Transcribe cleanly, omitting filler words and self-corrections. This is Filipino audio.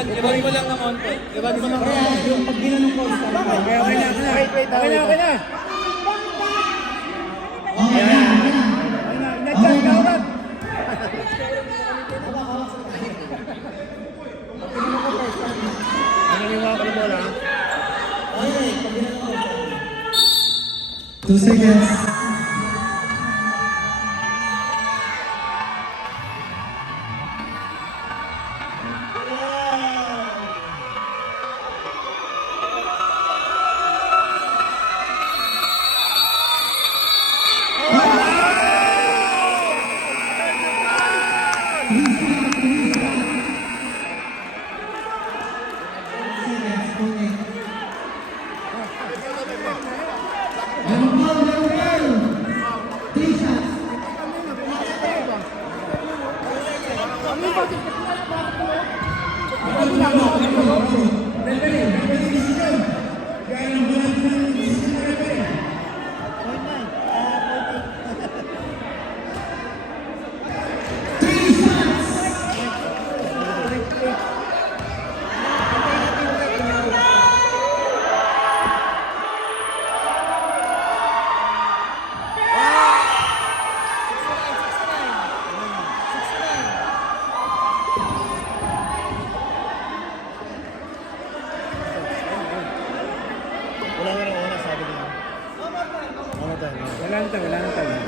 Iwan mo lang ng konti. Iwan mo lang ng konti. Yung pag ginanong ko, okay na. Okay na. Inadjust ka ulit. Naniniwa ko na bola. 2 seconds. Wala na ng oras, sabi niya. Wala na tayo.